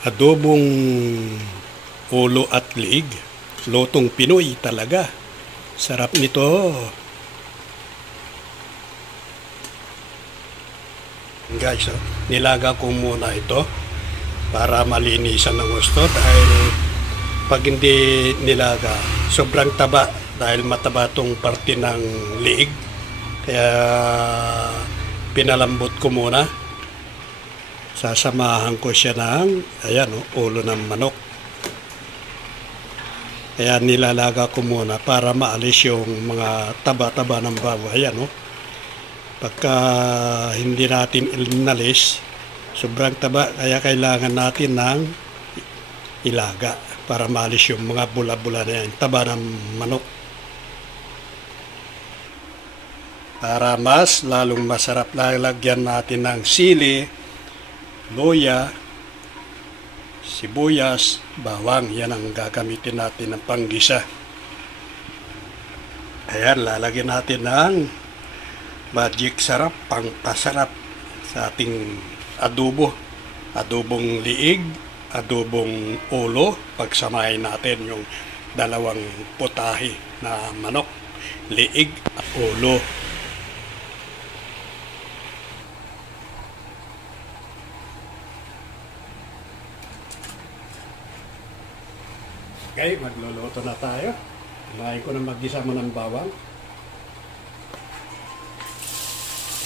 Adobong ulo at liig. Lutong Pinoy talaga. Sarap nito. Guys, nilaga ko muna ito para malinisan ng gusto dahil pag hindi nilaga, sobrang taba dahil mataba tong parte ng liig. Kaya pinalambot ko muna. Sasamahan ko siya ng ulo ng manok. Kaya nilalaga ko muna para maalis yung mga taba-taba ng baboy. Pagka hindi natin inalis, sobrang taba, kaya kailangan natin ng ilaga para maalis yung mga bula-bula na yan, taba ng manok. Para mas lalong masarap, lalagyan natin ng sili, luya, sibuyas, bawang. Yan ang gagamitin natin ng panggisa. Ayan, lalagyan natin ng magic sarap, pangpasarap sa ating adobo. Adobong liig, adobong ulo. Pagsamahin natin yung dalawang putahe na manok, liig at ulo. Okay, magluluto na tayo. Kumain ko na mag-isa mo ng bawang.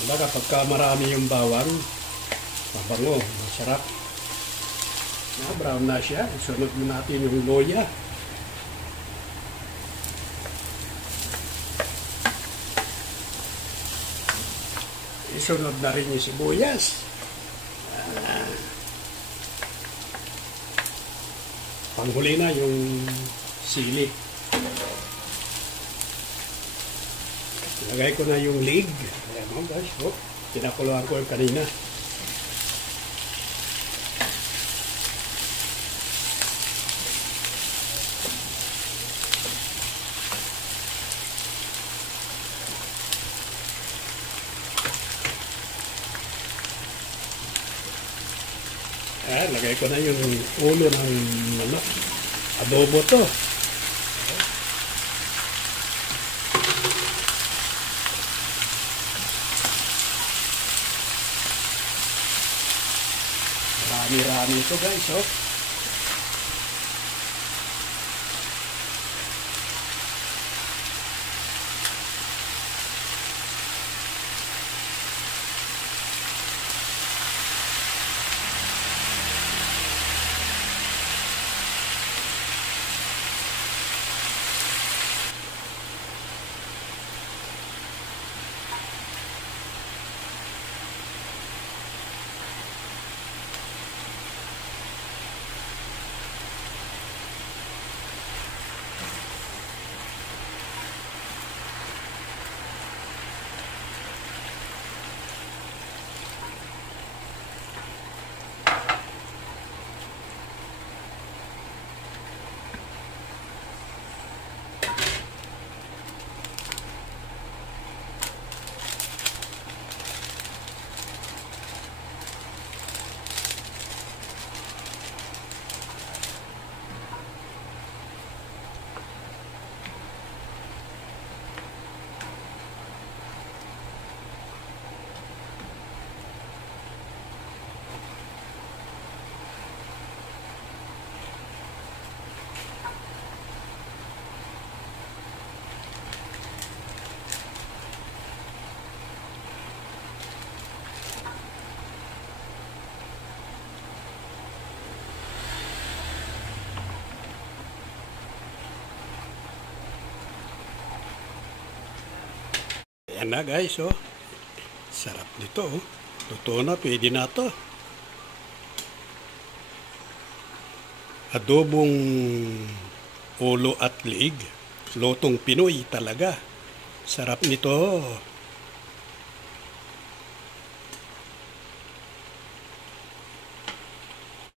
Kumbaga, pagka marami yung bawang, mabango, masarap. Brown na siya. Isunod mo natin yung luya. Isunod na rin yung sibuyas. Panghuli na yung sili. Lagay ko na yung liig. Ayan mo guys. Pinakuluan ko yung kanina. Lagay ko na yung ulo ng manok. Adobo to. Rami-rami ito guys, Ayan na guys, sarap nito, Totoo na, pwede na to. Adobong ulo at liig. Lutong Pinoy talaga. Sarap nito.